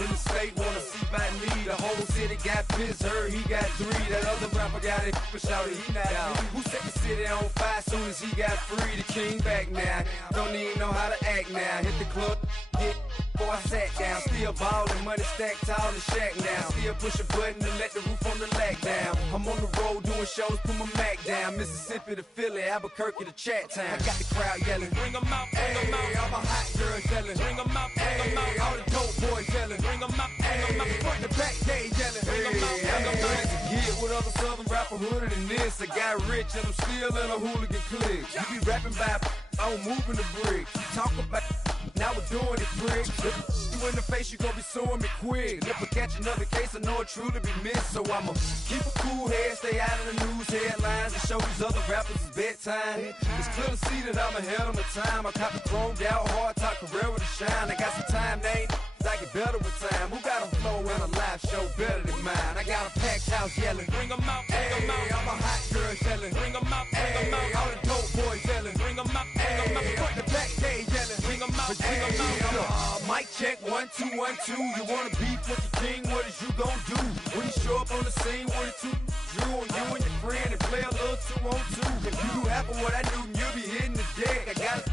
in the state wanna see by me. The whole city got pissed, heard he got 3. That other rapper got it, but shouted he not out. Who set the city on fire soon as he got free? The king back now, don't even know how to act now. Hit the club, get before I sat down. Still ballin', money stacked tall in shack now. Still push a button to let the roof on the lag down. I'm on the road doing shows, put my Mac down. Mississippi to Philly, Albuquerque to Chat Town. I got the crowd yelling, bring 'em out, bring 'em out. All my hot girls yelling, bring 'em out, bring 'em out. All the dope boys yelling, bring 'em out, bring 'em out. Front the back, they yelling, bring 'em out, bring 'em out. To get with other southern rapper hooded than this. I got rich and I'm still in a hooligan clique. You be rapping by, I'm moving the bricks. Talk about, now we're doing it quick. You in the face, you gon' be suing me quick. If I catch another case, I know it truly be missed. So I'ma keep a cool head, stay out of the news headlines, and show these other rappers it's bedtime. It's clear to see that I'm ahead of my time. I cop the chromed out, hard top career with a shine. I got some time, named I get better with time. Who got a flow and a live show better than mine? I got a packed house yelling, bring 'em out, bring 'em out. All my hot girls yelling, bring 'em out, bring 'em out. All the dope boys yelling, bring 'em out, bring 'em out. Front the back, they yelling, bring 'em out, bring 'em out. Mic check, 1 2 1 2. You wanna beef with the king? What is you gon' do when you show up on the scene with a 2 Drew on you and your friend and play a little 2 on 2? If you do half of what I do, you'll be hitting the deck. I got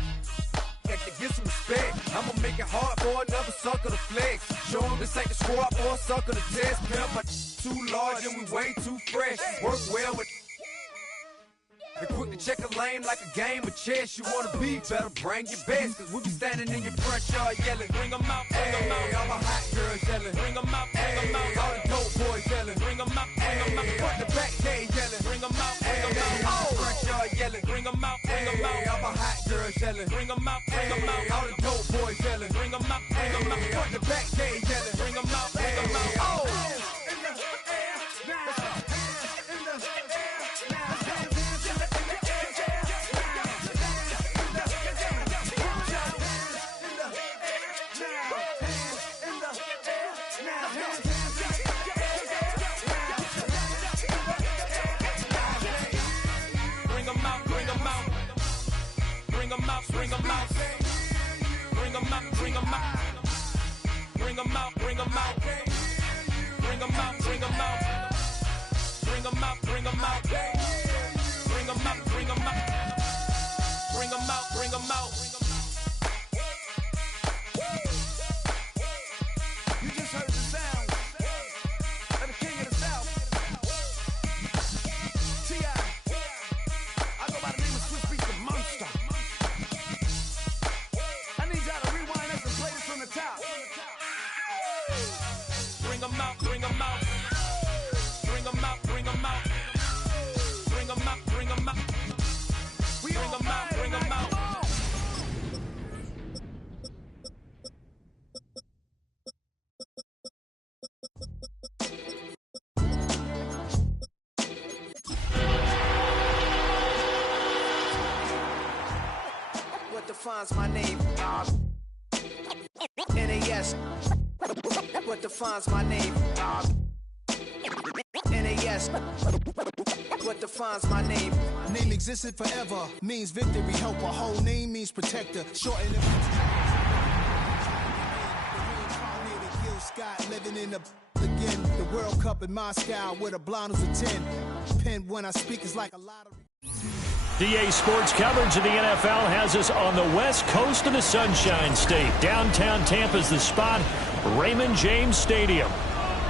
to get some respect. I'ma make it hard for another sucker to flex. Show him this ain't the squad or a sucker to test. Pimp my too large and we way too fresh. Work well with and quick to check a lane like a game of chess. You wanna be better, bring your best. Cause we be standing in your front yard yelling, bring 'em out, bring 'em out. All my hot girls yelling, bring 'em out, bring 'em out. All the dope boys yelling, bring 'em out, bring 'em out. Front the back, they yelling, bring 'em out, bring 'em out. Front yard yelling, bring 'em out, bring 'em out. All my hot girls yelling, bring 'em out, bring 'em out. All the dope boys yelling, bring 'em out, bring 'em out. Front the back, they yelling, bring 'em out, bring 'em out. Bring 'em out, bring 'em out. Bring 'em out, bring 'em out. Bring 'em out, bring 'em out. Bring 'em out, bring 'em out. Bring 'em out, bring 'em out. Bring 'em out, bring 'em out. Bring 'em out, bring 'em out. You just heard the sound of the king of the South. T.I. I go by the name of Swiss Beats the Monster. I need y'all to rewind this and play this from the top. Bring 'em out, bring 'em out. Bring 'em out, bring 'em out. Bring 'em out, bring 'em out. Bring 'em out, bring 'em out. What defines my name? NAS. What defines my name? NAS. What defines my name? Name existed forever, means victory, helper. Whole name means protector. Shorten the reincarnated Gil Scott, living in the again. The World Cup in Moscow with a blind who's a 10. Pen when I speak is like a lottery. DA Sports coverage of the NFL has us on the west coast of the Sunshine State. Downtown Tampa's the spot, Raymond James Stadium.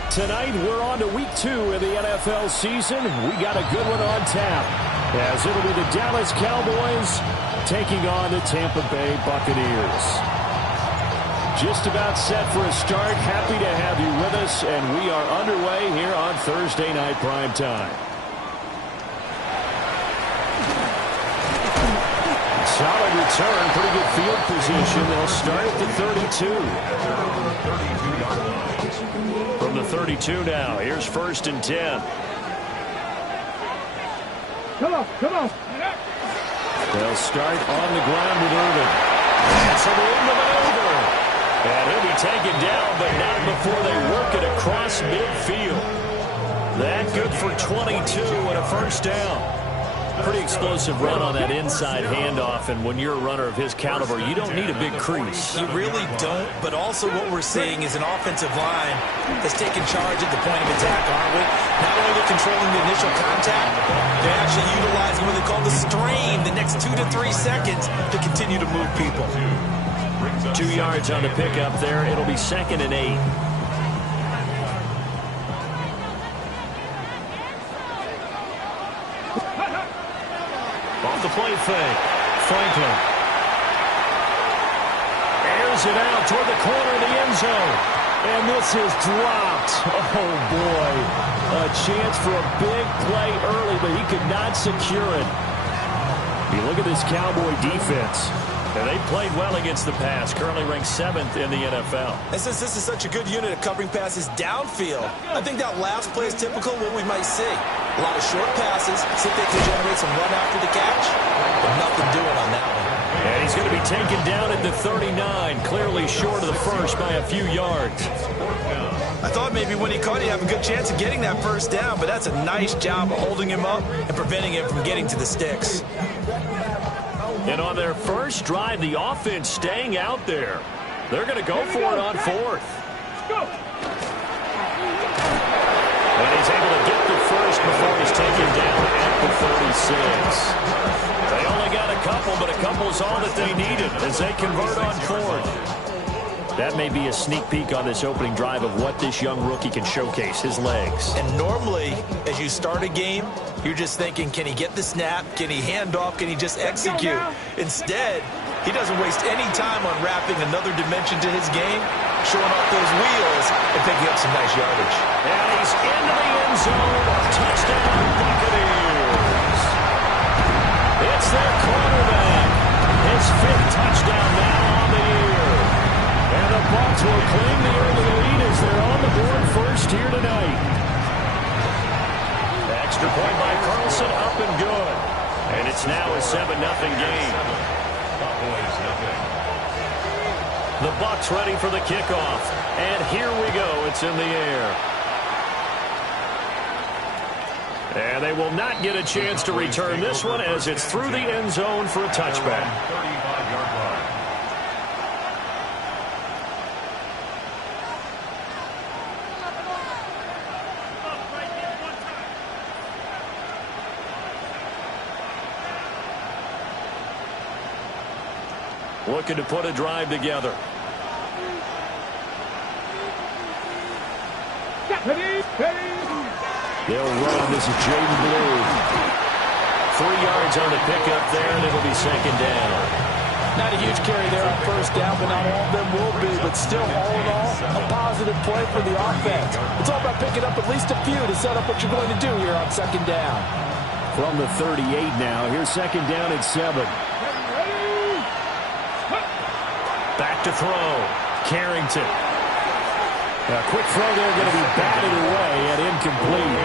Tonight, we're on to week 2 of the NFL season. We got a good one on tap, as it'll be the Dallas Cowboys taking on the Tampa Bay Buccaneers. Just about set for a start. Happy to have you with us, and we are underway here on Thursday Night Prime Time. Solid return, pretty good field position. They'll start at the 32. From the 32 now, here's 1st and 10. Come on. They'll start on the ground with Irvin. That's a wing of it over. And he'll be taken down, but not before they work it across midfield. That good for 22 and a first down. Pretty explosive run on that inside handoff, and when you're a runner of his caliber, you don't need a big crease. You really don't, but also what we're seeing is an offensive line that's taking charge at the point of attack, aren't we? Not only controlling the initial contact, they're actually utilizing what they call the strain, the next 2 to 3 seconds, to continue to move people. 2 yards on the pickup there. It'll be 2nd and 8. Off the play fake. Franklin airs it out toward the corner of the end zone. And this is dropped. Oh, boy. A chance for a big play early, but he could not secure it. You look at this Cowboy defense. And they played well against the pass, currently ranked 7th in the NFL. And since this is such a good unit of covering passes downfield, I think that last play is typical of what we might see. A lot of short passes, see if they can generate some run after the catch, but nothing doing on that one. And he's going to be taken down at the 39, clearly short of the first by a few yards. I thought maybe when he caught it, he'd have a good chance of getting that first down, but that's a nice job of holding him up and preventing him from getting to the sticks. And on their first drive, the offense staying out there. They're going to go for it on 4th. And he's able to get the first before he's taken down at the 36. They only got a couple, but a couple's all that they needed as they convert on 4th. That may be a sneak peek on this opening drive of what this young rookie can showcase, his legs. And normally, as you start a game, you're just thinking, can he get the snap? Can he hand off? Can he just execute? Instead, he doesn't waste any time on wrapping another dimension to his game, showing off those wheels and picking up some nice yardage. And he's into the end zone. Touchdown, Buccaneers. It's their quarterback. His 5th touchdown now on the year. And the Bucs will claim the early lead as they're on the board first here tonight. Extra point by Carlson, up and good. And it's now a 7-0 game. The Bucs ready for the kickoff. And here we go. It's in the air. And they will not get a chance to return this one as it's through the end zone for a touchback. Looking to put a drive together. They'll run. This is Jaden Blue. 3 yards on the pickup there, and it'll be 2nd down. Not a huge carry there on first down, but not all of them will be. But still, all in all, a positive play for the offense. It's all about picking up at least a few to set up what you're going to do here on 2nd down. From the 38 now, here's 2nd down at 7. Back to throw. Carrington. A quick throw there, going to be batted away and incomplete.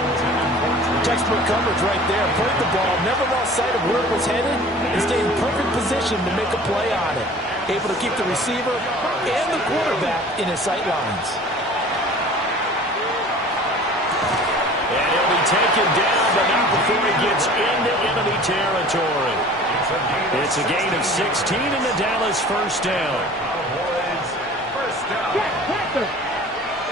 Textbook coverage right there. Played the ball, never lost sight of where it was headed, and stayed in perfect position to make a play on it. Able to keep the receiver and the quarterback in his sight lines. And he'll be taken down, but not before he gets into enemy territory. It's a gain of 16 in the Dallas first down.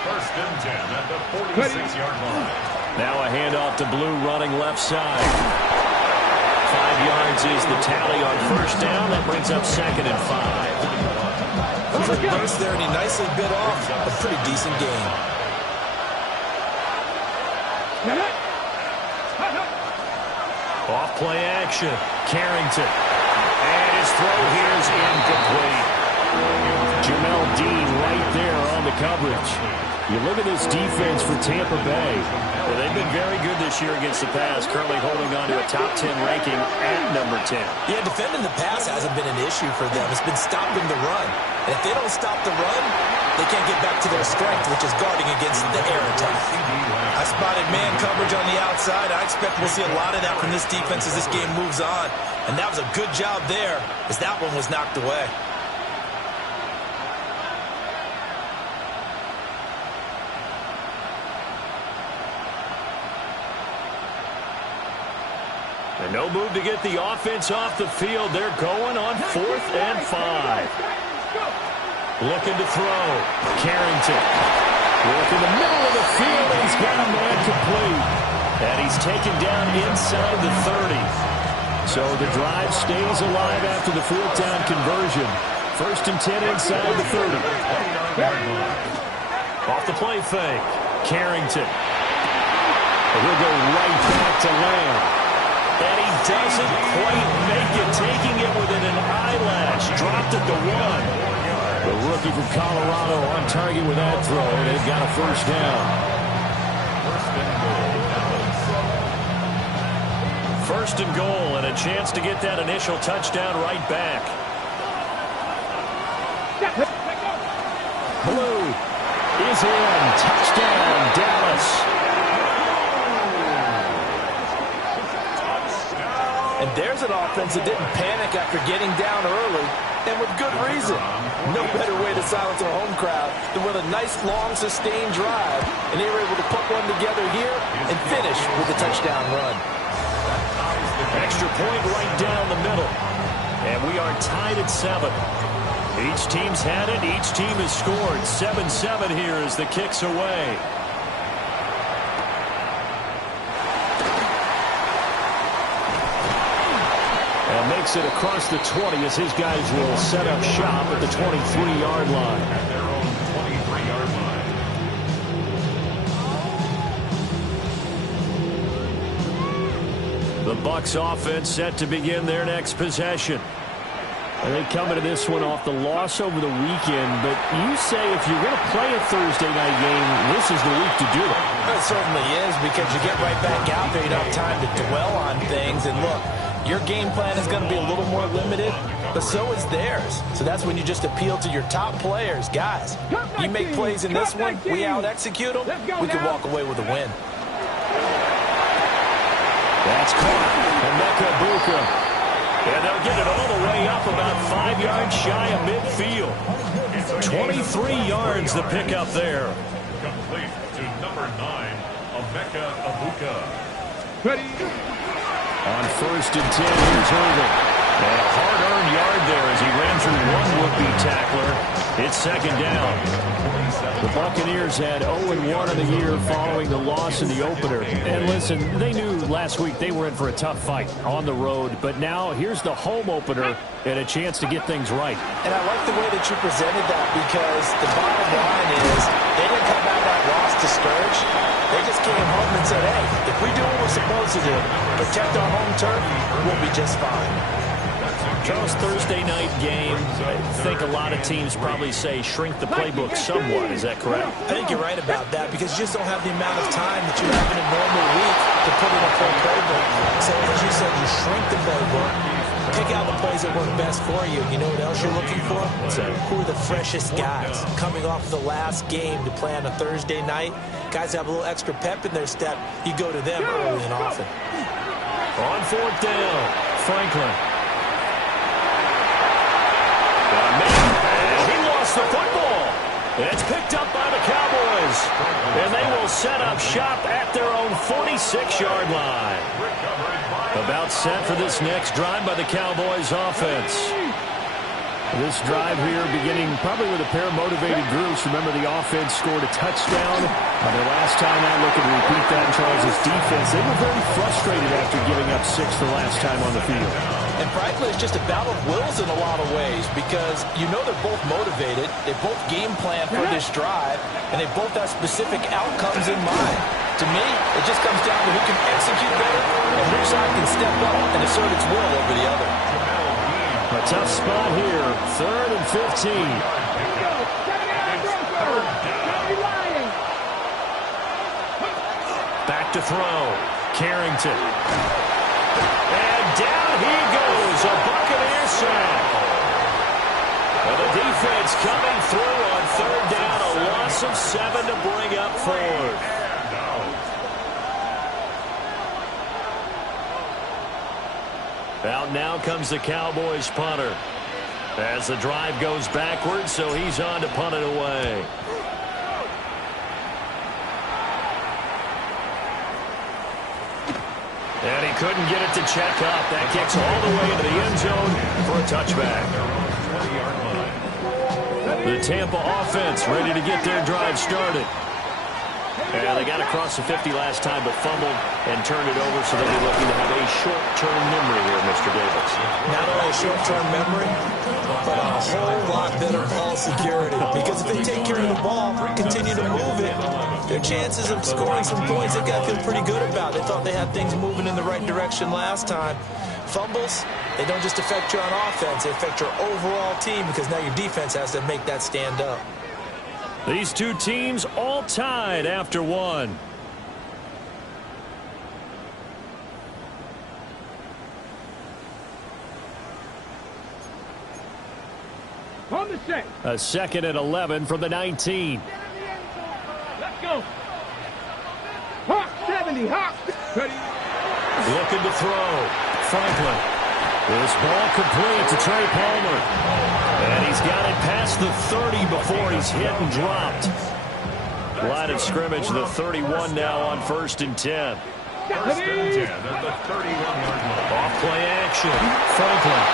First and 10 at the 46-yard line. Now a handoff to Blue running left side. 5 yards is the tally on first down. That brings up 2nd and 5. Quick burst there, and he nicely bit off a pretty decent game. Off play action. Carrington. And his throw here is incomplete. Jamel Dean right there on the coverage. You look at this defense for Tampa Bay. Well, they've been very good this year against the pass, currently holding on to a top 10 ranking at number 10. Yeah, defending the pass hasn't been an issue for them. It's been stopping the run. And if they don't stop the run, they can't get back to their strength, which is guarding against the air attack. I spotted man coverage on the outside. I expect we'll see a lot of that from this defense as this game moves on. And that was a good job there as that one was knocked away. And no move to get the offense off the field. They're going on 4th and 5. Looking to throw. Carrington. Work in the middle of the field, and he's got a man complete. And he's taken down inside the 30. So the drive stays alive after the 4th down conversion. 1st and 10 inside the 30. Off the play fake. Carrington. And we'll go right back to Lamb. And he doesn't quite make it, taking it within an eyelash. Dropped at the 1. The rookie from Colorado on target with that throw. They've got a 1st down. 1st and goal, and a chance to get that initial touchdown right back. Blue is in. Touchdown, Dallas. And there's an offense that didn't panic after getting down early, and with good reason. No better way to silence a home crowd than with a nice, long, sustained drive. And they were able to put one together here and finish with a touchdown run. Extra point right down the middle. And we are tied at 7. Each team's had it. Each team has scored. 7-7 here as the kick's away. And makes it across the 20 as his guys will set up shop at the 23-yard line. At their own 23-yard line. The Bucs offense set to begin their next possession. And they come into this one off the loss over the weekend, but you say if you're going to play a Thursday night game, this is the week to do it. It certainly is, because you get right back out there. You don't have time to dwell on things. And look, your game plan is going to be a little more limited, but so is theirs. So that's when you just appeal to your top players. Guys, you make plays in this one, we out-execute them, we can walk away with a win. That's caught. Emeka Egbuka. And they'll get it all the way up about 5 yards shy of midfield. 23 yards the pickup there. Complete to number 9, Emeka Egbuka. On 1st and 10, here's Irving. And a hard-earned yard there as he ran through one would-be tackler. It's 2nd down. The Buccaneers had 0-1 on the year following the loss in the opener. And listen, they knew last week they were in for a tough fight on the road. But now here's the home opener and a chance to get things right. And I like the way that you presented that, because the bottom line is they didn't come out of that loss discouraged. They just came home and said, hey, if we do what we're supposed to do, protect our home turf, we'll be just fine. Charles, Thursday night game, I think a lot of teams probably say shrink the playbook somewhat. Is that correct? I think you're right about that, because you just don't have the amount of time that you have in a normal week to put in a full playbook. So as you said, you shrink the playbook, pick out the plays that work best for you. You know what else you're looking for? So who are the freshest guys coming off the last game to play on a Thursday night? Guys have a little extra pep in their step. You go to them early and often. On 4th down, Franklin. And he lost the football. It's picked up by the Cowboys. And they will set up shop at their own 46-yard line. About set for this next drive by the Cowboys offense. This drive here beginning probably with a pair of motivated groups. Remember, the offense scored a touchdown. The last time out, looking to repeat that in Charles' defense. They were very frustrated after giving up 6 the last time on the field. And frankly, it's just a battle of wills in a lot of ways, because you know they're both motivated, they both game plan for this drive, and they both have specific outcomes in mind. To me, it just comes down to who can execute better and which side can step up and assert its will over the other. A tough spot here, 3rd and 15. Back to throw, Carrington. And down he goes, a Buccaneer sack. Well, the defense coming through on 3rd down, a loss of 7 to bring up 4th. Out now comes the Cowboys punter. As the drive goes backwards, so he's on to punt it away. And he Couldn't get it to check up. That kicks all the way into the end zone for a touchback. The Tampa offense ready to get their drive started. And they got across the 50 last time, but fumbled and turned it over, so they'll be looking to have a short-term memory here, Mr. Davis. Not only a short-term memory, but a whole lot better ball security. Because if they take care of the ball, continue to move it, their chances of scoring some points, they've got to feel pretty good about. They thought they had things moving in the right direction last time. Fumbles, they don't just affect you on offense, they affect your overall team, because now your defense has to make that stand up. These two teams all tied after one. On the set. A 2nd and 11 from the 19. Let's go. Hawk 70, Hawk. Looking to throw. Franklin. This ball complete to Trey Palmer. And he's got it past the 30 before he's hit and dropped. Line of scrimmage, the 31 now on 1st and 10. First and 10 at the 31-yard line. Off play action. Franklin.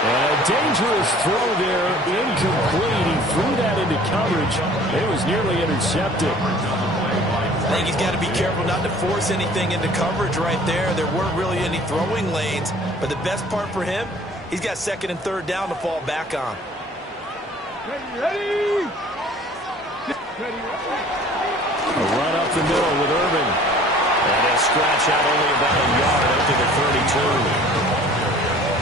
And a dangerous throw there, incomplete. He threw that into coverage. It was nearly intercepted. I think he's got to be careful not to force anything into coverage right there. There weren't really any throwing lanes, but the best part for him, he's got 2nd and 3rd down to fall back on. Ready. A run up the middle with Irvin. And a scratch out only about a yard up to the 32.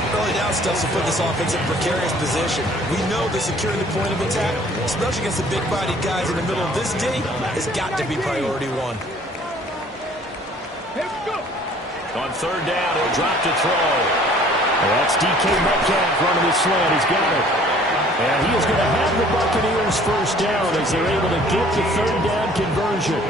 Early down stuff to put this offense in a precarious position. We know that securing the point of attack, especially against the big-bodied guys in the middle of this D, has got to be priority one. On 3rd down, he'll drop to throw. And that's DK Metcalf running the slant. He's got it. And he is going to have the Buccaneers 1st down as they're able to get the 3rd down conversion.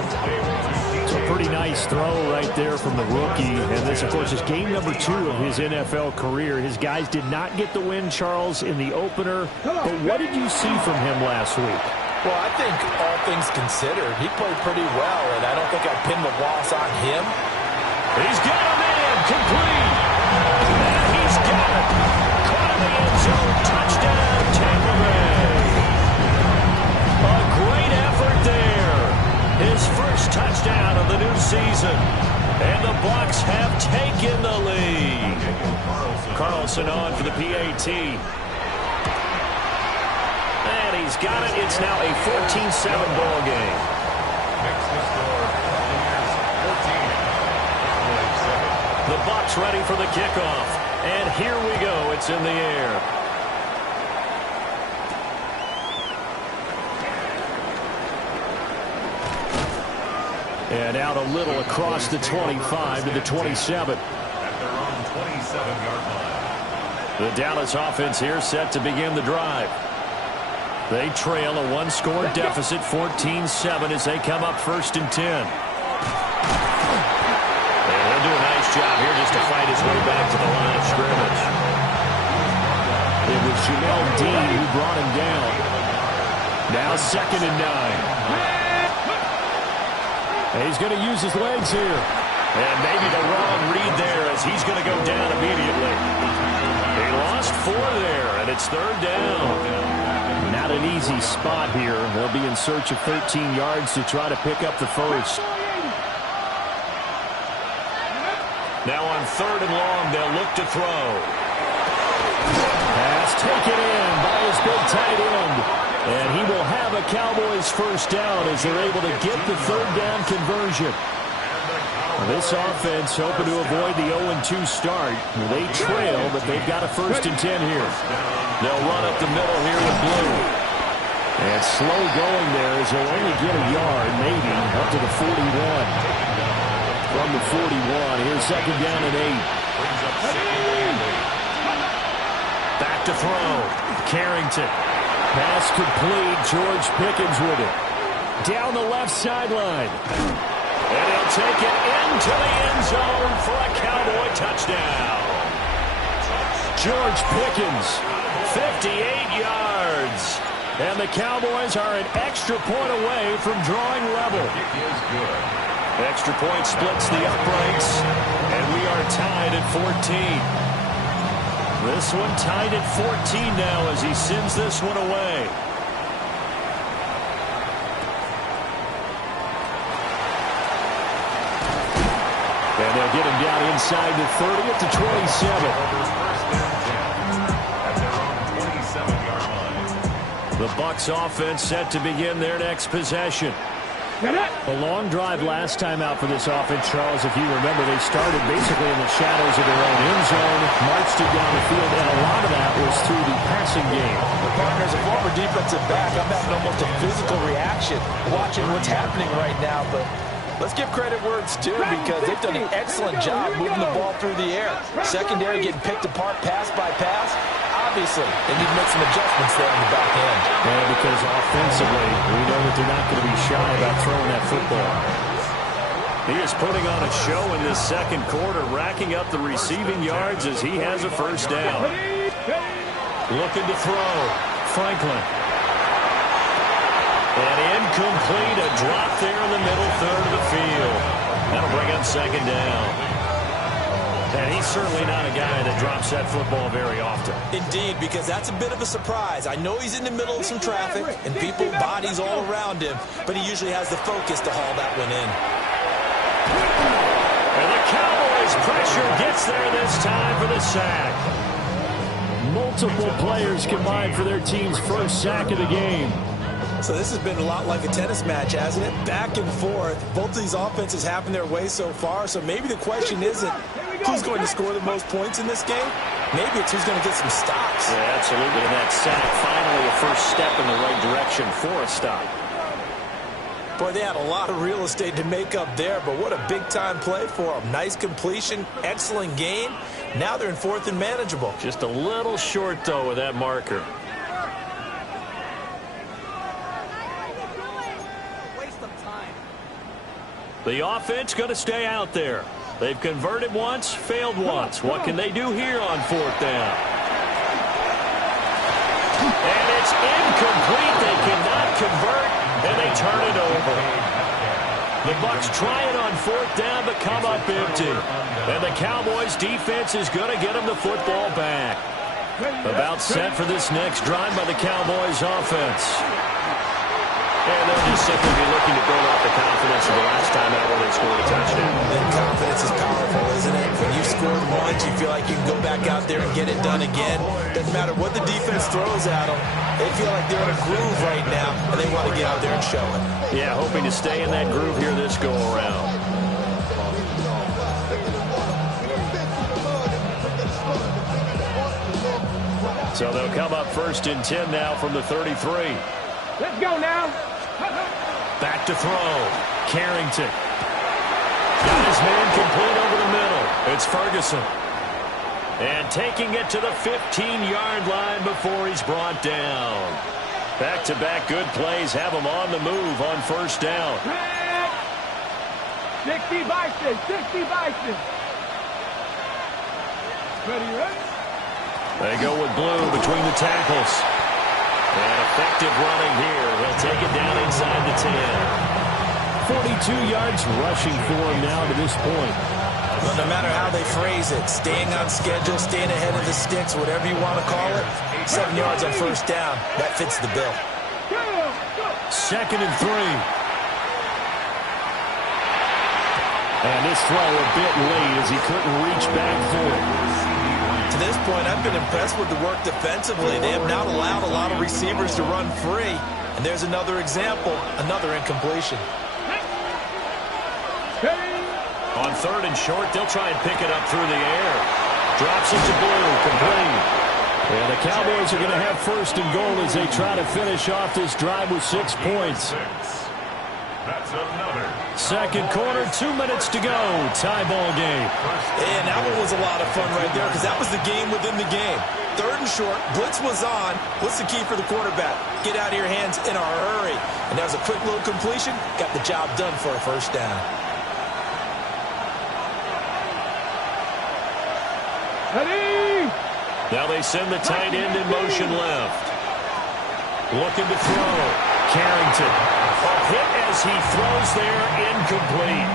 It's a pretty nice throw right there from the rookie. And this, of course, is game number 2 of his NFL career. His guys did not get the win, Charles, in the opener. But what did you see from him last week? Well, I think all things considered, he played pretty well, and I don't think I'd pin the loss on him. He's got a man, complete. And he's got it. Caught in the end zone, touchdown, Tampa Bay. A great effort there. His first touchdown of the new season. And the Bucs have taken the lead. Carlson on for the PAT. And he's got it. It's now a 14-7 ball game. Makes the score Buccaneers 14. The Bucs ready for the kickoff. And here we go. It's in the air. And out a little across the 25 to the 27. At their own 27-yard line. The Dallas offense here set to begin the drive. They trail a 1-score deficit, 14-7, as they come up 1st and 10. And he'll do a nice job here just to fight his way back to the line of scrimmage. It was Jamel Dean who brought him down. Now 2nd and 9. And he's going to use his legs here. And maybe the wrong read there as he's going to go down immediately. He lost 4 there, and it's 3rd down. Not an easy spot here. They'll be in search of 13 yards to try to pick up the first. Now on 3rd and long, they'll look to throw. Pass taken in by his big tight end. And he will have a Cowboys 1st down as they're able to get the 3rd down conversion. This offense hoping to avoid the 0-2 start. They trail, but they've got a 1st and 10 here. They'll run up the middle here with Blue. And slow going there as they'll only get a yard, maybe, up to the 41. From the 41, here's 2nd down and 8. Back to throw. Carrington. Pass complete. George Pickens with it. Down the left sideline. And he'll take it into the end zone for a Cowboy touchdown. George Pickens, 58 yards. And the Cowboys are an extra point away from drawing level. Kick is good. Extra point splits the uprights, and we are tied at 14. This one tied at 14 now as he sends this one away. And they'll get him down inside the 30 at the 27. The Bucs offense set to begin their next possession. A long drive last time out for this offense, Charles. If you remember, they started basically in the shadows of their own end zone, marched it down the field, and a lot of that was through the passing game. The partner's a former defensive back. I'm having almost a physical reaction watching what's happening right now, but let's give credit where it's due because they've done an excellent job moving the ball through the air. Secondary getting picked apart pass by pass. Obviously, they need to make some adjustments there on the back end. Yeah, because offensively, we know that they're not going to be shy about throwing that football. He is putting on a show in this second quarter, racking up the receiving yards as he has a first down. Looking to throw. Franklin. And incomplete, a drop there in the middle third of the field. That'll bring up second down. And he's certainly not a guy that drops that football very often. Indeed, because that's a bit of a surprise. I know he's in the middle of some traffic and people, bodies all around him, but he usually has the focus to haul that one in. And the Cowboys' pressure gets there this time for the sack. Multiple players combined for their team's first sack of the game. So this has been a lot like a tennis match, hasn't it? Back and forth. Both of these offenses happen their way so far, so maybe the question isn't who's going to score the most points in this game. Maybe it's who's going to get some stops. Yeah, absolutely. And that sack, finally a first step in the right direction for a stop. Boy, they had a lot of real estate to make up there, but what a big-time play for them. Nice completion, excellent gain. Now they're in fourth and manageable. Just a little short, though, with that marker. The offense going to stay out there. They've converted once, failed once. What can they do here on fourth down? And it's incomplete. They cannot convert, and they turn it over. The Bucs try it on fourth down, but come up empty. And the Cowboys' defense is going to get them the football back. About set for this next drive by the Cowboys' offense. And they'll just simply be looking to build up the confidence of the last time out when they scored a touchdown. And confidence is powerful, isn't it? When you scored once, you feel like you can go back out there and get it done again. Doesn't matter what the defense throws at them. They feel like they're in a groove right now, and they want to get out there and show it. Yeah, hoping to stay in that groove here this go-around. So they'll come up first and 10 now from the 33. Let's go now. Back to throw. Carrington. Got his man complete over the middle. It's Ferguson. And taking it to the 15-yard line before he's brought down. Back-to-back good plays have him on the move on first down. 60 Bison, 60 Bison. Ready? They go with Blue between the tackles. And effective running here. He'll take it down inside the 10. 42 yards rushing for him now to this point. Well, no matter how they phrase it, staying on schedule, staying ahead of the sticks, whatever you want to call it, 7 yards on first down, that fits the bill. Second and 3. And this throw a bit late as he couldn't reach back for it. To this point, I've been impressed with the work defensively. They have not allowed a lot of receivers to run free. And there's another example, another incompletion. On third and short, they'll try and pick it up through the air. Drops it to Blue, complete. And the Cowboys are going to have first and goal as they try to finish off this drive with 6 points. That's another. Second quarter, 2 minutes to go. Tie ball game. And that one was a lot of fun right there because that was the game within the game. Third and short, blitz was on. What's the key for the quarterback? Get out of your hands in a hurry. And that was a quick little completion. Got the job done for a first down. Ready? Now they send the tight end in motion left. Looking to throw. Carrington. A hit as as he throws there, incomplete.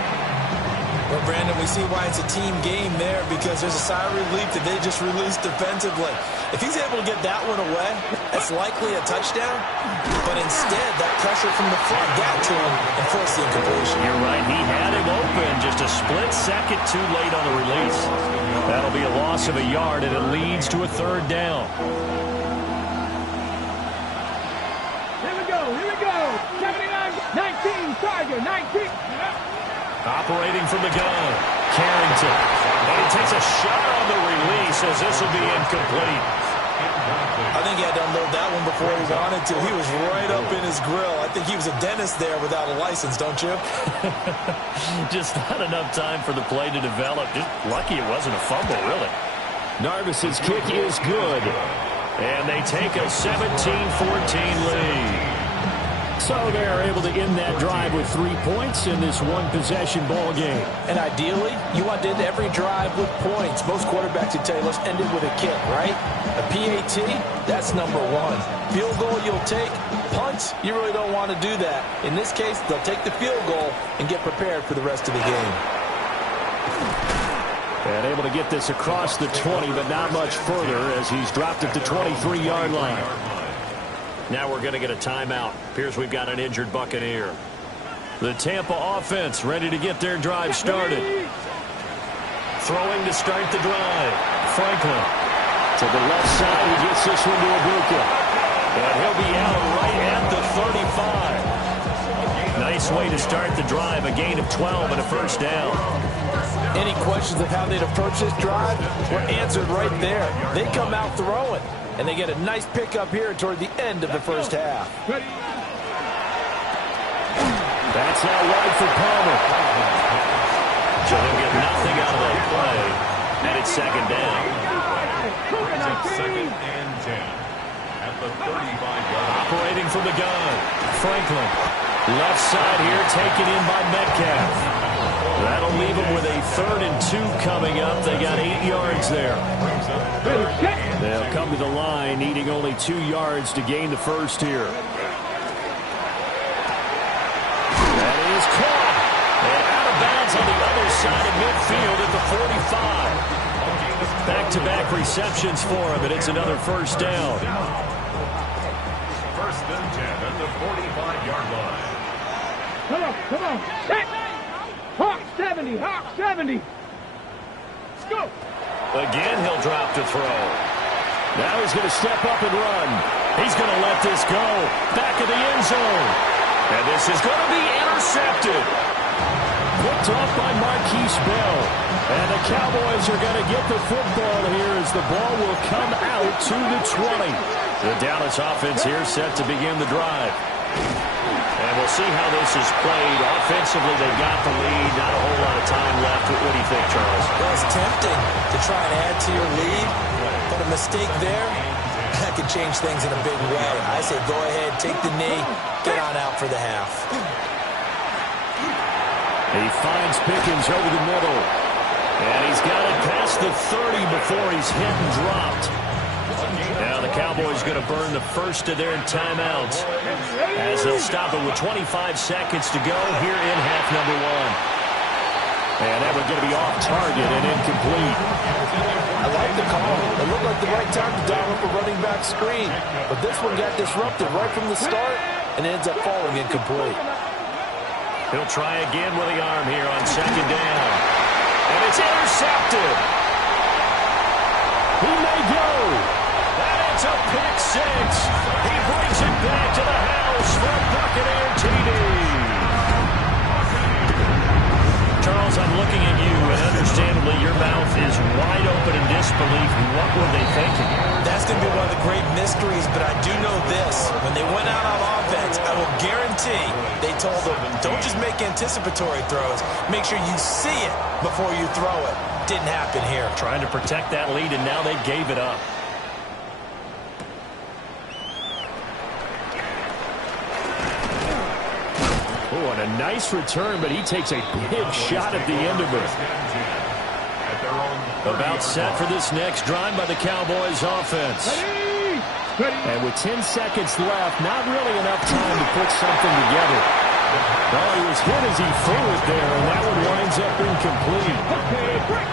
Well, Brandon, we see why it's a team game there, because there's a sigh of relief that they just released defensively. If he's able to get that one away, that's likely a touchdown. But instead, that pressure from the front got to him and forced the incompletion. You're right. He had him open just a split second too late on the release. That'll be a loss of a yard, and it leads to a third down. Here we go. 79, 19, Tiger, 19. Operating from the gun, Carrington. And he takes a shot on the release as this will be incomplete. I think he had to unload that one before he wanted to. He was right up in his grill. I think he was a dentist there without a license, don't you? Just not enough time for the play to develop. Just lucky it wasn't a fumble, really. Narvis's kick is good. And they take a 17-14 lead. So they're able to end that drive with 3 points in this one-possession ball game. And ideally, you want to end every drive with points. Most quarterbacks would tell you, let's end it with a kick, right? A PAT, that's number one. Field goal you'll take. Punts, you really don't want to do that. In this case, they'll take the field goal and get prepared for the rest of the game. And able to get this across the 20, but not much further as he's dropped at the 23-yard line. Now we're going to get a timeout. Appears we've got an injured Buccaneer. The Tampa offense ready to get their drive started. Throwing to start the drive. Franklin to the left side. He gets this one to Ibuka. And he'll be out right at the 35. Nice way to start the drive. A gain of 12 and a first down. Any questions of how they'd approach this drive were answered right there. They come out throwing. And they get a nice pickup here toward the end of the first half. That's out wide for Palmer. So they'll get nothing out of that play. And it's second down. Second and 10 at the 35-yard. Operating from the gun. Franklin. Left side here taken in by Metcalf. That'll leave them with a 3rd and 2 coming up. They got 8 yards there. They'll come to the line, needing only 2 yards to gain the first here. That is caught. And out of bounds on the other side of midfield at the 45. Back-to-back receptions for him, and it's another first down. First and 10 at the 45-yard line. Come on. Hawk 70, Hawk 70. Let's go. Again, he'll drop to throw. Now he's going to step up and run. He's going to let this go. Back of the end zone. And this is going to be intercepted. Picked off by Marquise Bell. And the Cowboys are going to get the football here as the ball will come out to the 20. The Dallas offense here set to begin the drive. And we'll see how this is played. Offensively, they've got the lead. Not a whole lot of time left. What do you think, Charles? Well, it's tempting to try and add to your lead, but a mistake there, that could change things in a big way. I say go ahead, take the knee, get on out for the half. He finds Pickens over the middle. And he's got it past the 30 before he's hit and dropped. Now the Cowboys going to burn the first of their timeouts as they'll stop it with 25 seconds to go here in half number 1. And that one's going to be off target and incomplete. I like the call. It looked like the right time to dial up a running back screen. But this one got disrupted right from the start and ends up falling incomplete. He'll try again with the arm here on second down. And it's intercepted. He may go. That is a pick six. He brings it back to the house for a Buccaneer TD. Charles, I'm looking at you, and understandably your mouth is wide open in disbelief. What were they thinking? That's going to be one of the great mysteries, but I do know this. When they went out on offense, I will guarantee they told them, don't just make anticipatory throws. Make sure you see it before you throw it. Didn't happen here. Trying to protect that lead, and now they gave it up. Oh, and a nice return, but he takes a big shot at the end of it. About set for this next drive by the Cowboys offense. And with 10 seconds left, not really enough time to put something together. But was hit as he threw it there, and that one winds up incomplete.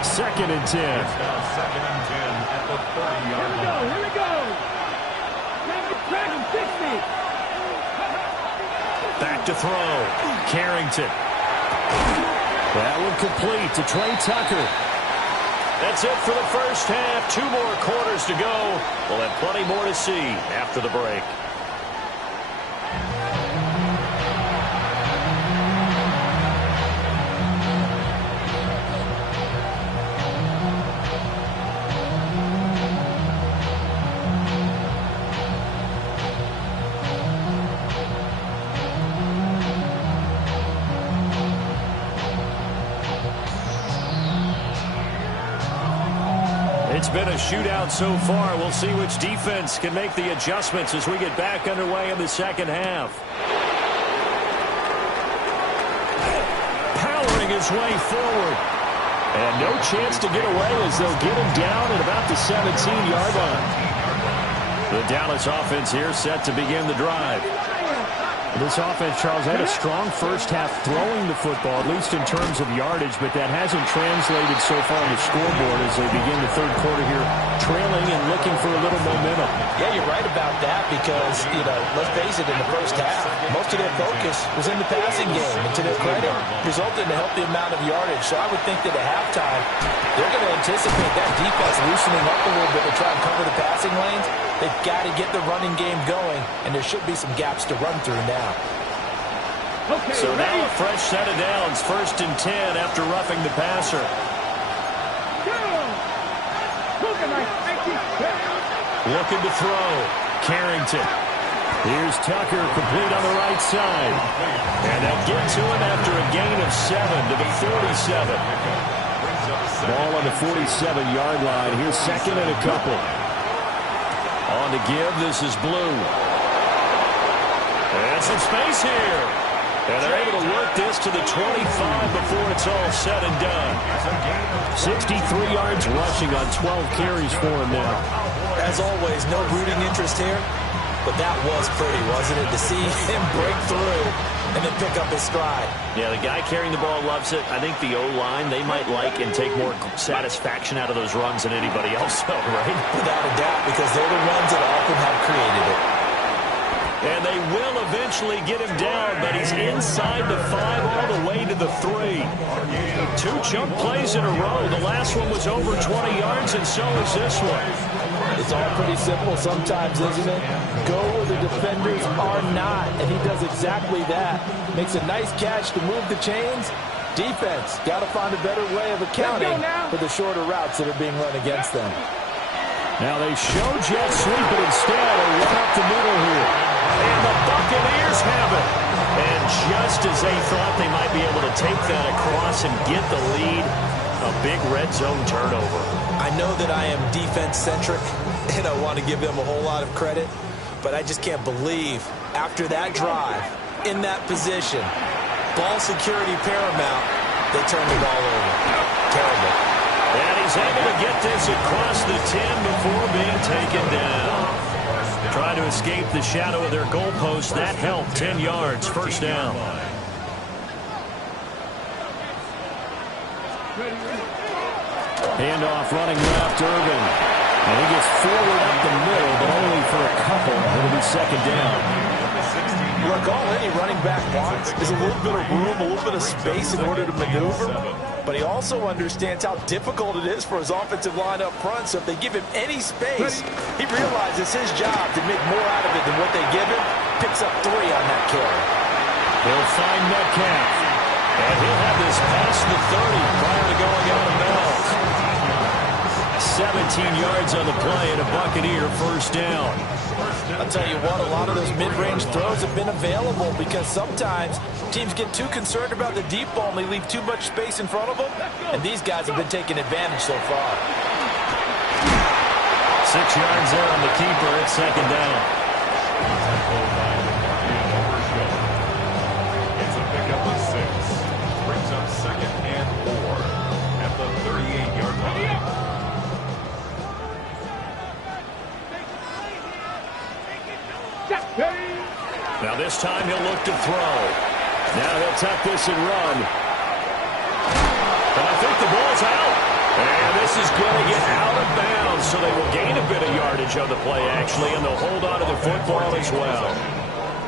Second and 10. It's now second and 10 at the 30-yard line. Here we go. Track him, 60. Back to throw. Carrington. That one complete to Trey Tucker. That's it for the first half. 2 more quarters to go. We'll have plenty more to see after the break. It's been a shootout so far. We'll see which defense can make the adjustments as we get back underway in the second half. Powering his way forward. And no chance to get away as they'll get him down at about the 17-yard line. The Dallas offense here set to begin the drive. This offense, Charles, had a strong first half throwing the football, at least in terms of yardage, but that hasn't translated so far on the scoreboard as they begin the third quarter here, trailing and looking for a little momentum. Yeah, you're right about that because, let's face it, in the first half, most of their focus was in the passing game. And to their credit, resulted in a healthy amount of yardage. So I would think that at halftime, they're going to anticipate that defense loosening up a little bit to try and cover the passing lanes. They've got to get the running game going, and there should be some gaps to run through now. Okay, So ready? now a fresh set of downs, 1st and 10 after roughing the passer. Go! Look at my Looking to throw. Carrington. Here's Tucker, complete on the right side. And they'll get to him after a gain of 7 to the 47. Ball on the 47-yard line. Here's second and a couple. On to give, this is Blue. And some space here. And they're able to work this to the 25 before it's all said and done. 63 yards rushing on 12 carries for him now. As always, no rooting interest here, but that was pretty, wasn't it? To see him break through and then pick up his stride. Yeah, the guy carrying the ball loves it. I think the O-line, they might like and take more satisfaction out of those runs than anybody else, though, right? Without a doubt, because they're the ones that often have created it. And they will eventually get him down, but he's inside the 5 all the way to the 3. 2 chunk plays in a row. The last one was over 20 yards, and so is this one. It's all pretty simple sometimes, isn't it? Go where the defenders are not, and he does exactly that. Makes a nice catch to move the chains. Defense, got to find a better way of accounting for the shorter routes that are being run against them. Now they show jet sweep, but instead a run up the middle here. And the Buccaneers have it. And just as they thought they might be able to take that across and get the lead, a big red zone turnover. I know that I am defense-centric, and I want to give them a whole lot of credit, but I just can't believe after that drive, in that position, ball security paramount, they turned the ball over. Terrible. And he's able to get this across the 10 before being taken down. Trying to escape the shadow of their goalpost. That helped. 10 yards. First down. Handoff running left, Irvin. And he gets forward up the middle, but only for a couple. It'll be second down. Look, all any running back wants is a little bit of room, a little bit of space in order to maneuver. But he also understands how difficult it is for his offensive line up front. So if they give him any space, he realizes his job to make more out of it than what they give him. Picks up 3 on that carry. He'll find Metcalf. And he'll have this past the 30 prior to going out of bounds. 17 yards on the play and a Buccaneer first down. I'll tell you what, a lot of those mid-range throws have been available because sometimes teams get too concerned about the deep ball and they leave too much space in front of them, and these guys have been taking advantage so far. 6 yards there on the keeper at second down. It's a pickup of 6. Brings up second and 4 at the 38-yard line. Now this time he'll look to throw. Now he'll tuck this and run. And I think the ball's out. And this is going to get out of bounds, so they will gain a bit of yardage on the play, actually, and they'll hold on to the football as well.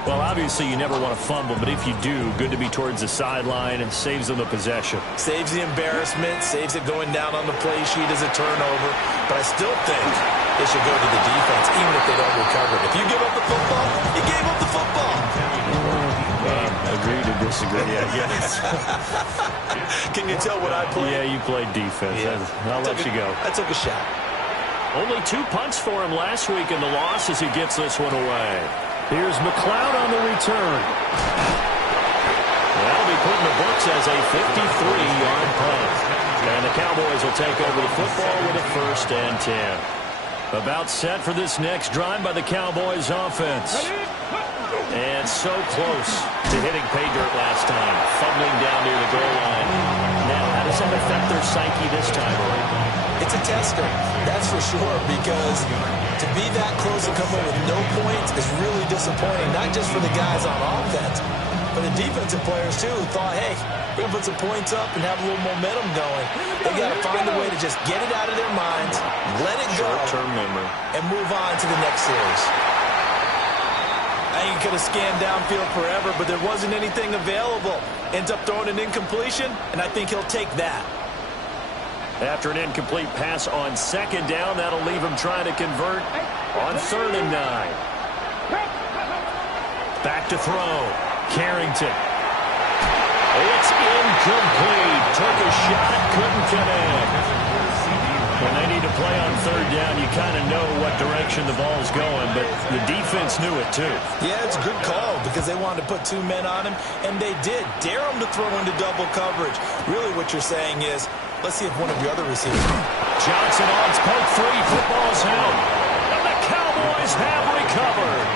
Well, obviously, you never want to fumble, but if you do, good to be towards the sideline and saves them the possession. Saves the embarrassment, saves it going down on the play sheet as a turnover. But I still think they should go to the defense, even if they don't recover it. If you give up the football, you gave up the football. Agree to disagree, I guess. Can you tell what I played? Yeah, you played defense. Yeah. I'll let you go. I took a shot. Only 2 punts for him last week in the loss as he gets this one away. Here's McLeod on the return. That'll be put in the books as a 53-yard punt. And the Cowboys will take over the football with a 1st and 10. About set for this next drive by the Cowboys offense. And so close to hitting pay dirt last time, fumbling down near the goal line. Now, how does that affect their psyche this time around? It's a tester, that's for sure, because to be that close and come in with no points is really disappointing, not just for the guys on offense, but the defensive players, too, who thought, hey, we're going to put some points up and have a little momentum going. They got to find a way to just get it out of their minds, let it go, short-term memory, and move on to the next series. I ain't going to scan downfield forever, but there wasn't anything available. Ends up throwing an incompletion, and I think he'll take that. After an incomplete pass on 2nd down, that'll leave him trying to convert on 3rd and 9. Back to throw. Carrington. It's incomplete. Took a shot, couldn't connect. When they need to play on 3rd down, you kind of know what direction the ball's going, but the defense knew it too. Yeah, it's a good call because they wanted to put 2 men on him, and they did. Dare him to throw into double coverage. Really what you're saying is, let's see if one of your other receivers. Johnson on poke free. Football's out. And the Cowboys have recovered.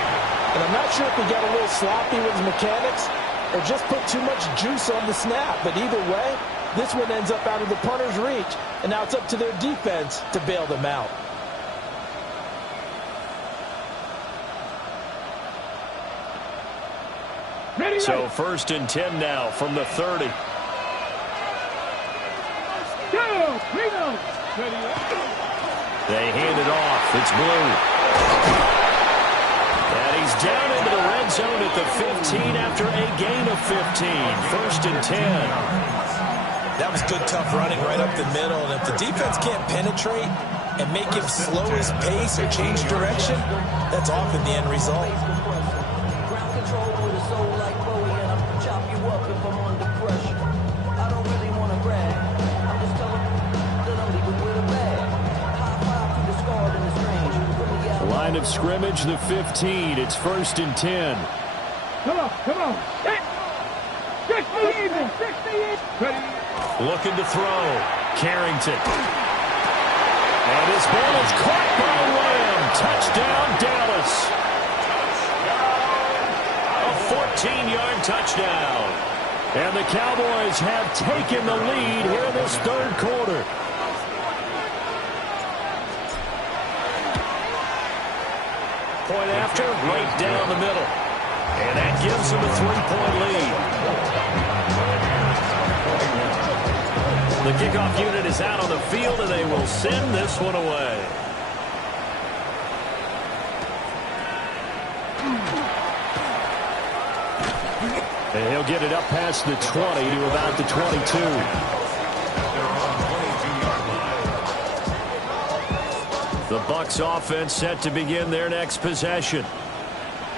And I'm not sure if he got a little sloppy with his mechanics or just put too much juice on the snap. But either way, this one ends up out of the punter's reach. And now it's up to their defense to bail them out. So 1st and 10 now from the 30. They hand it off. It's Blue. And he's down into the red zone at the 15 after a gain of 15. 1st and 10. That was good, tough running right up the middle. And if the defense can't penetrate and make him slow his pace or change direction, that's often the end result. Ground control with a soul like Bowie, and I'll chop you up if I'm under pressure. I don't really want to brag. I'm just telling that I'm leaving with a bag. High five to the scarred and the strange. Line of scrimmage, the 15. It's 1st and 10. Come on. 60 even. Looking to throw. Carrington. And his ball is caught by Lamb. Touchdown, Dallas. A 14-yard touchdown. And the Cowboys have taken the lead here in this 3rd quarter. Point after, right down the middle. And that gives them a 3-point lead. The kickoff unit is out on the field, and they will send this one away. And he'll get it up past the 20 to about the 22. The Bucs offense set to begin their next possession.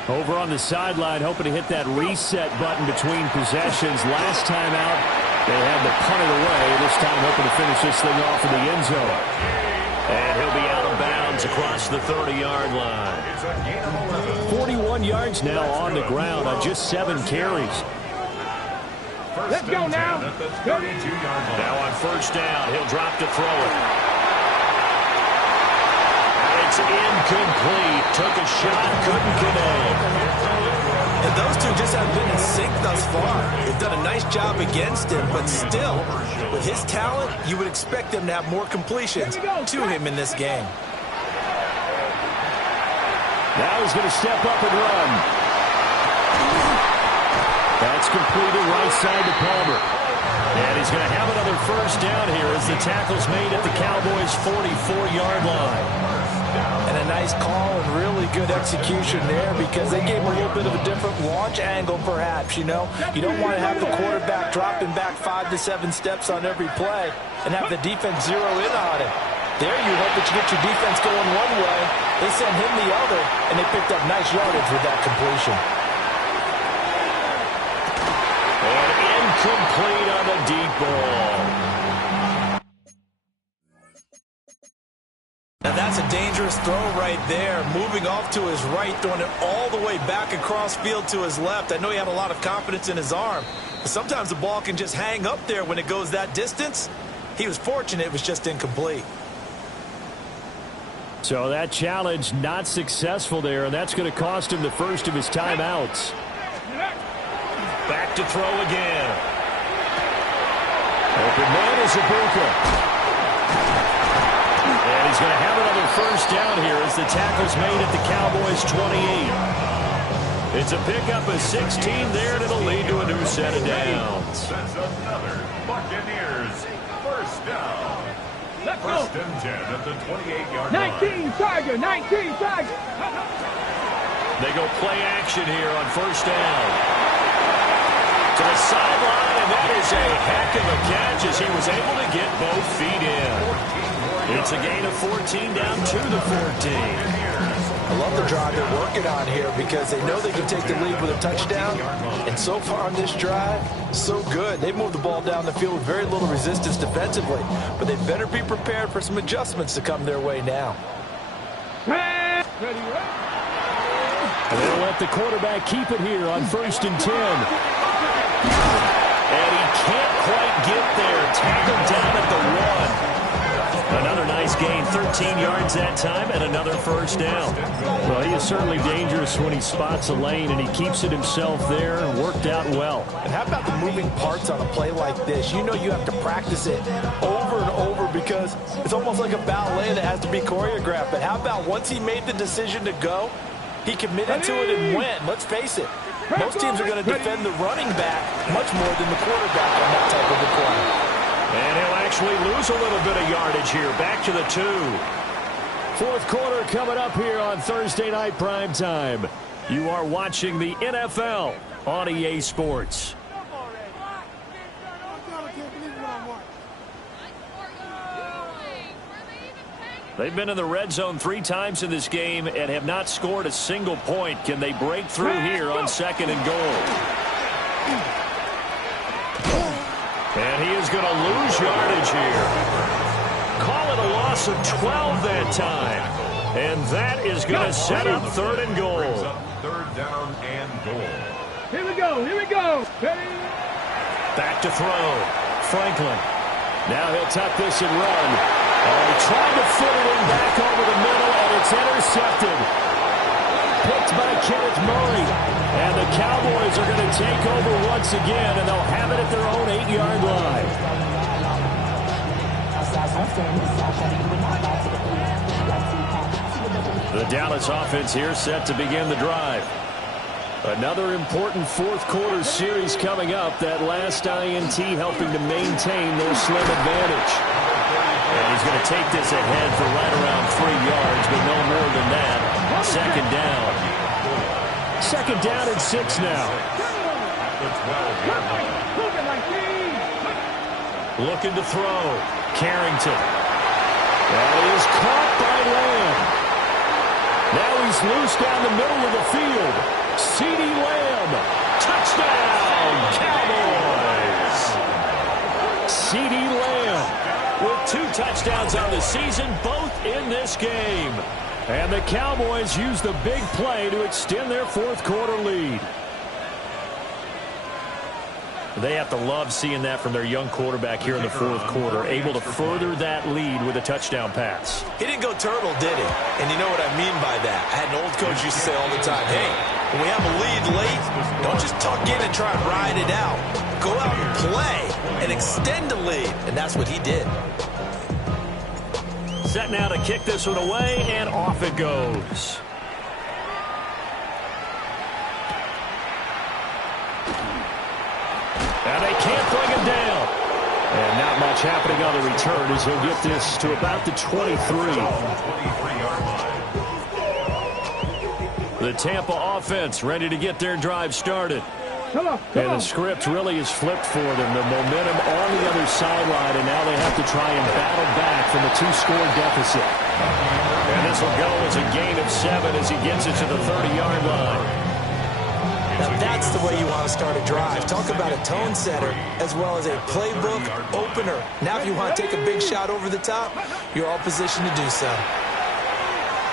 Over on the sideline, hoping to hit that reset button between possessions. Last time out, they had to punt it away. This time hoping to finish this thing off in the end zone. And he'll be out of bounds across the 30-yard line. 41 yards now on the ground on just 7 carries. Let's go now. Now on 1st down, he'll drop to throw it. It's incomplete. Took a shot, couldn't connect. And those two just haven't been in sync thus far. They've done a nice job against him, but still, with his talent, you would expect them to have more completions to him in this game. Now he's going to step up and run. And That's completed right side to Palmer. And he's going to have another first down here as the tackle's made at the Cowboys' 44-yard line. And a nice call and really good execution there because they gave him a little bit of a different launch angle perhaps, you know. You don't want to have the quarterback dropping back 5 to 7 steps on every play and have the defense zero in on him. There you hope that you get your defense going one way. They sent him the other, and they picked up nice yardage with that completion. And incomplete on the deep ball. Now that's a dangerous throw right there. Moving off to his right, throwing it all the way back across field to his left. I know he had a lot of confidence in his arm, but sometimes the ball can just hang up there when it goes that distance. He was fortunate it was just incomplete. So that challenge not successful there, and that's going to cost him the first of his timeouts. Back to throw again. Open man is Ibuka. And he's going to have another first down here as the tackle's made at the Cowboys' 28. It's a pickup of 16 there, and it'll lead to a new set of downs. That's another Buccaneers first down. First and 10 at the 28-yard line. 19 Tiger, 19 Tiger. They go play action here on first down. To the sideline, and that is a heck of a catch as he was able to get both feet in. It's a gain of 14 down to the 14. I love the drive they're working on here because they know they can take the lead with a touchdown. And so far on this drive, so good. They moved the ball down the field with very little resistance defensively. But they better be prepared for some adjustments to come their way now. Ready, And they'll let the quarterback keep it here on first and 10. And he can't quite get there. Tackled down at the 1. Another nice gain, 13 yards that time, and another first down. Well, he is certainly dangerous when he spots a lane, and he keeps it himself there. Worked out well. And how about the moving parts on a play like this? You know you have to practice it over and over because it's almost like a ballet that has to be choreographed. But how about once he made the decision to go, he committed to it and went. Let's face it, most teams are going to defend the running back much more than the quarterback on that type of a play. And he'll actually lose a little bit of yardage here. Back to the 2. Fourth quarter coming up here on Thursday Night Primetime. You are watching the NFL on EA Sports. They've been in the red zone 3 times in this game and have not scored a single point. Can they break through here on second and goal? And he is going to lose yardage here. Call it a loss of 12 that time. And that is going to set up third and goal. Third down and goal. Here we go, here we go. Ready? Back to throw. Franklin. Now he'll tuck this and run. He tried to fit it in back over the middle, and it's intercepted. Picked by Kenneth Murray. And the Cowboys are going to take over once again, and they'll have it at their own 8-yard line. The Dallas offense here set to begin the drive. Another important fourth quarter series coming up. That last INT helping to maintain their slim advantage. And he's going to take this ahead for right around 3 yards, but no more than that. Second down. Second down and 6 now. Looking to throw. Carrington. That is caught by Lamb. Now he's loose down the middle of the field. CeeDee Lamb. Touchdown, Cowboys. CeeDee Lamb with 2 touchdowns on the season, both in this game. And the Cowboys use the big play to extend their fourth quarter lead. They have to love seeing that from their young quarterback here in the fourth quarter, able to further that lead with a touchdown pass. He didn't go turtle, did he? And you know what I mean by that. I had an old coach used to say all the time, hey, when we have a lead late, don't just tuck in and try and ride it out. Go out and play and extend the lead. And that's what he did. Set now to kick this one away, and off it goes. And they can't bring him down. And not much happening on the return as he'll get this to about the 23. The Tampa offense ready to get their drive started. And the script really is flipped for them. The momentum on the other sideline, and now they have to try and battle back from a 2-score deficit. And this will go as a gain of 7 as he gets it to the 30-yard line. Now that's the way you want to start a drive. Talk about a tone setter as well as a playbook opener. Now if you want to take a big shot over the top, you're all positioned to do so.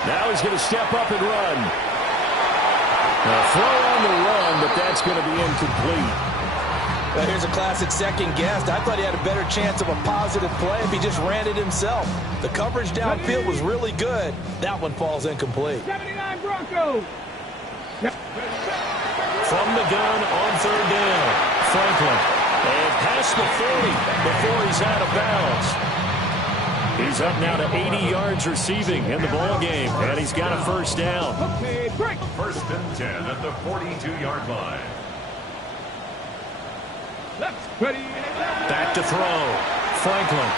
Now he's going to step up and run. A throw on the run, but that's going to be incomplete. Well, here's a classic second guess. I thought he had a better chance of a positive play if he just ran it himself. The coverage downfield was really good. That one falls incomplete. 79 Broncos. From the gun on third down, Franklin. And past the 40 before he's out of bounds. He's up now to 80 yards receiving in the ball game, and he's got a first down. Okay, break. First and 10 at the 42-yard line. Ready. Back to throw, Franklin.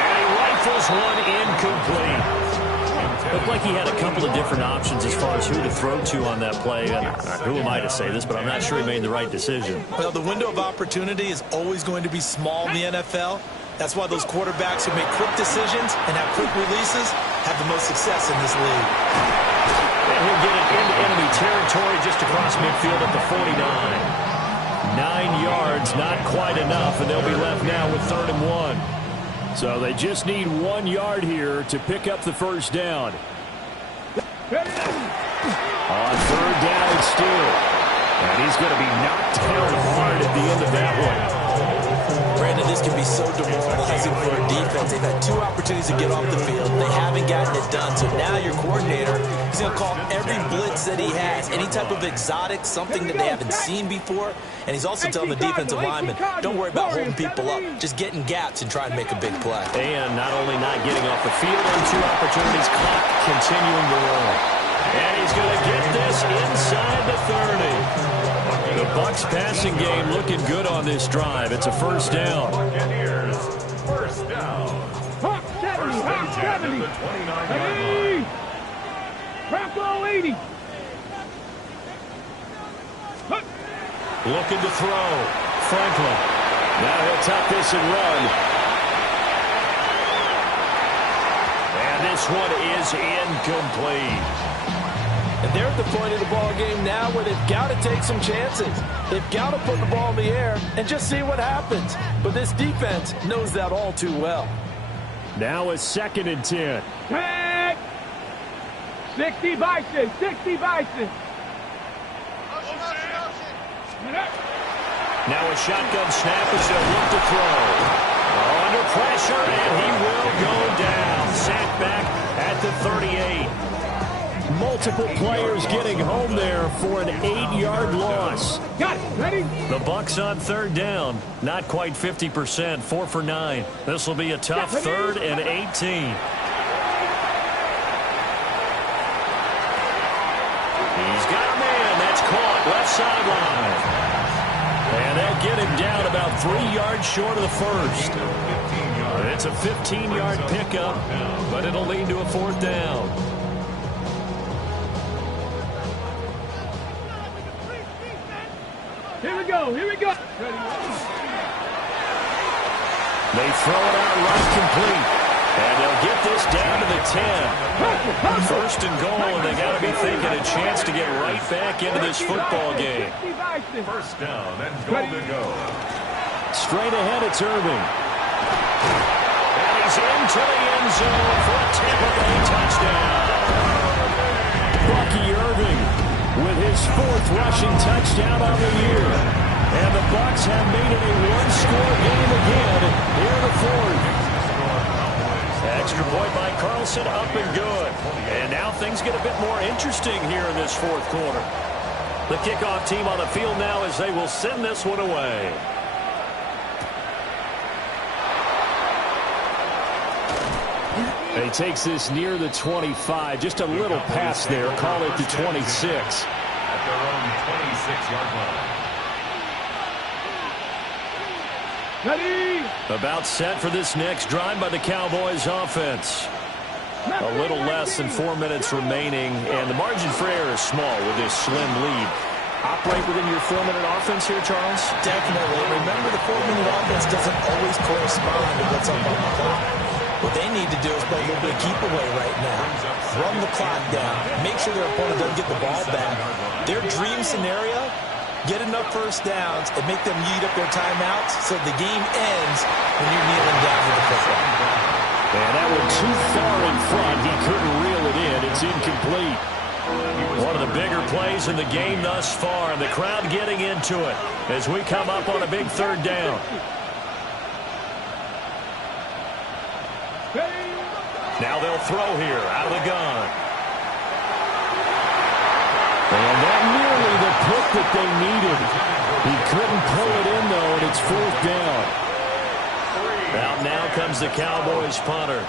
And he rifles one incomplete. Looked like he had a couple of different options as far as who to throw to on that play. And who am I to say this, but I'm not sure he made the right decision. Well, the window of opportunity is always going to be small in the NFL. That's why those quarterbacks who make quick decisions and have quick releases have the most success in this league. And he'll get it into enemy territory just across midfield at the 49. 9 yards, not quite enough, and they'll be left now with 3rd and 1. So they just need 1 yard here to pick up the first down. On 3rd down still. And he's going to be knocked down hard at the end of that one. Brandon, this can be so demoralizing for a defense. They've had 2 opportunities to get off the field. They haven't gotten it done. So now your coordinator is going to call every blitz that he has, any type of exotic, something that they haven't seen before. And he's also telling the defensive lineman, don't worry about holding people up. Just get in gaps and try and make a big play. And not only not getting off the field on 2 opportunities, clock continuing to roll. And he's going to get this inside the 30. The Bucs passing game looking good on this drive. It's a first down. Buccaneers, first down. Hawk 70, Hawk 70. 29-yard line. Bronco 80. Looking to throw. Franklin. Now he'll tuck this and run. And this one is incomplete. And they're at the point of the ball game now where they've got to take some chances. They've got to put the ball in the air and just see what happens. But this defense knows that all too well. Now a 2nd and 10. 10. 60 Bison. 60 Bison. Now a shotgun snap as they'll look to throw. Under pressure, and he will go down. Sacked back at the 38. Multiple players getting home there for an 8-yard loss. Got it. Ready? The Bucs on 3rd down. Not quite 50%. 4 for 9. This will be a tough 3rd and 18. He's got a man. That's caught. Left sideline. And they'll get him down about 3 yards short of the first. It's a 15-yard pickup, but it'll lead to a 4th down. Here we go. Here we go. They throw it out right complete. And they'll get this down to the 10. First and goal, and they got to be thinking a chance to get right back into this football game. First down and goal to go. Straight ahead, it's Irving. And he's into the end zone for a Tampa Bay touchdown. Bucky Irving with his 4th rushing touchdown of the year. And the Bucs have made it a 1-score game again here in the 4th. Extra point by Carlson, up and good. And now things get a bit more interesting here in this 4th quarter. The kickoff team on the field now as they will send this one away. He takes this near the 25. Just a little pass there. Call it the 26. At their own 26-yard line. About set for this next drive by the Cowboys offense. A little less than 4 minutes remaining, and the margin for error is small with this slim lead. Operate within your 4-minute offense here, Charles? Definitely. Remember, the 4-minute offense doesn't always correspond to what's up on the clock. What they need to do is play a little bit of keep away right now. Run the clock down. Make sure their opponent doesn't get the ball back. Their dream scenario, get enough first downs and make them eat up their timeouts so the game ends when you're kneeling down with the football. And that one too far in front. He couldn't reel it in. It's incomplete. One of the bigger plays in the game thus far, and the crowd getting into it as we come up on a big third down. Now they'll throw here out of the gun. And that nearly the pick that they needed. He couldn't pull it in, though, and it's 4th down. Out now comes the Cowboys punter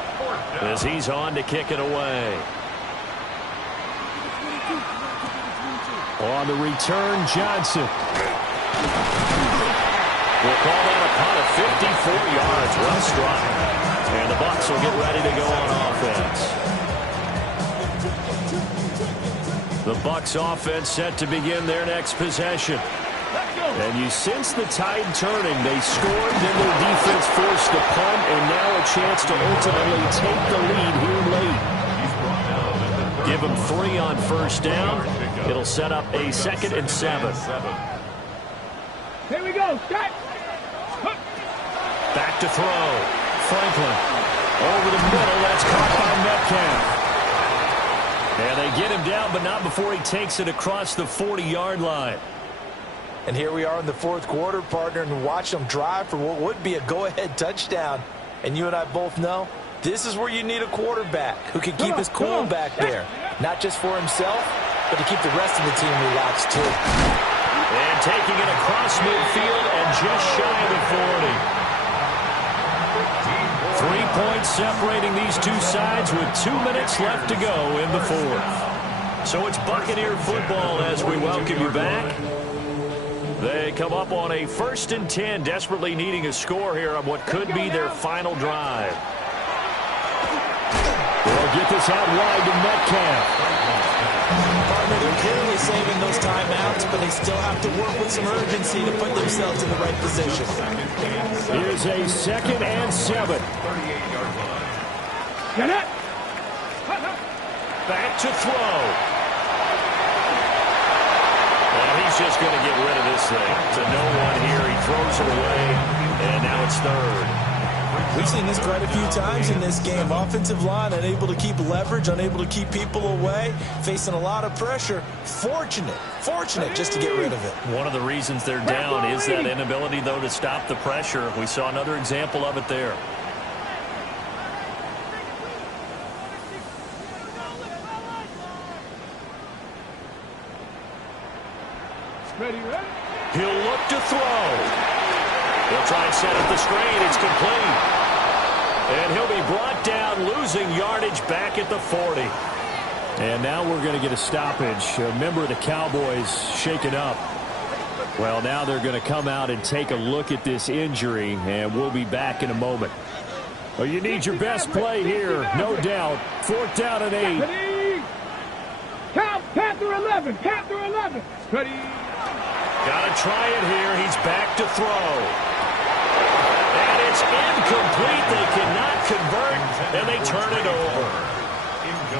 as he's on to kick it away. On the return, Johnson. We'll call that a punt of 54 yards. Well struck. And the Bucs will get ready to go on offense. The Bucs offense set to begin their next possession. And you sense the tide turning. They scored, then their defense forced the punt, and now a chance to ultimately take the lead here late. Give them 3 on first down. It'll set up a 2nd and 7. Here we go. Start. Back to throw. Franklin over the middle. That's caught by Metcalf. And they get him down, but not before he takes it across the 40-yard line. And here we are in the 4th quarter, partner, and watch them drive for what would be a go-ahead touchdown. And you and I both know this is where you need a quarterback who can keep his cool back there. Not just for himself, but to keep the rest of the team relaxed, too. And taking it across midfield and just shy of the 40. 3 points separating these two sides with 2 minutes left to go in the 4th. So it's Buccaneer football as we welcome you back. They come up on a 1st and 10, desperately needing a score here on what could be their final drive. They'll get this out wide to Metcalf. Partner, they're clearly saving those timeouts, but they still have to work with some urgency to put themselves in the right position. Here's a 2nd and 7. Get it. Back to throw. And he's just going to get rid of this thing. To no one here. He throws it away, and now it's 3rd. We've seen this quite a few times in this game. Offensive line unable to keep leverage, unable to keep people away, facing a lot of pressure. Fortunate just to get rid of it. One of the reasons they're down is that inability, though, to stop the pressure. We saw another example of it there. Ready. He'll look to throw. He'll try and set up the screen. It's complete. And he'll be brought down, losing yardage back at the 40. And now we're going to get a stoppage. A member of the Cowboys shaken up. Well, now they're going to come out and take a look at this injury, and we'll be back in a moment. Well, you need your best play here, no doubt. 4th down and 8. Ready. Count. Panther 11. Panther 11. Ready. Got to try it here. He's back to throw. And it's incomplete. They cannot convert, and they turn it over.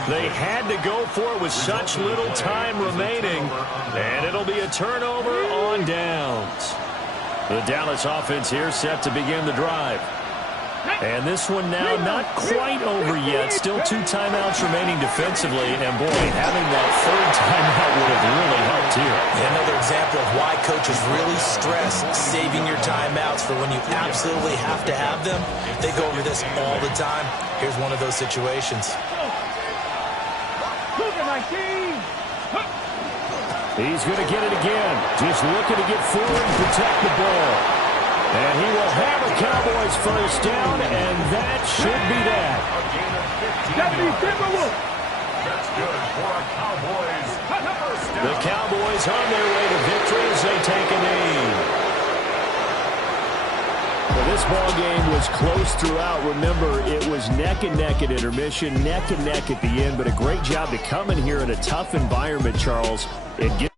They had to go for it with such little time remaining, and it'll be a turnover on downs. The Dallas offense here set to begin the drive. And this one now not quite over yet. Still 2 timeouts remaining defensively. And, boy, having that 3rd timeout would have really helped here. Another example of why coaches really stress saving your timeouts for when you absolutely have to have them. They go over this all the time. Here's one of those situations. He's going to get it again. Just looking to get forward and protect the ball. And he will have a Cowboys first down, and that should be that. That's good for a Cowboys first down. The Cowboys on their way to victory as they take a knee. Well, this ball game was close throughout. Remember, it was neck and neck at intermission, neck and neck at the end, but a great job to come in here in a tough environment, Charles, and get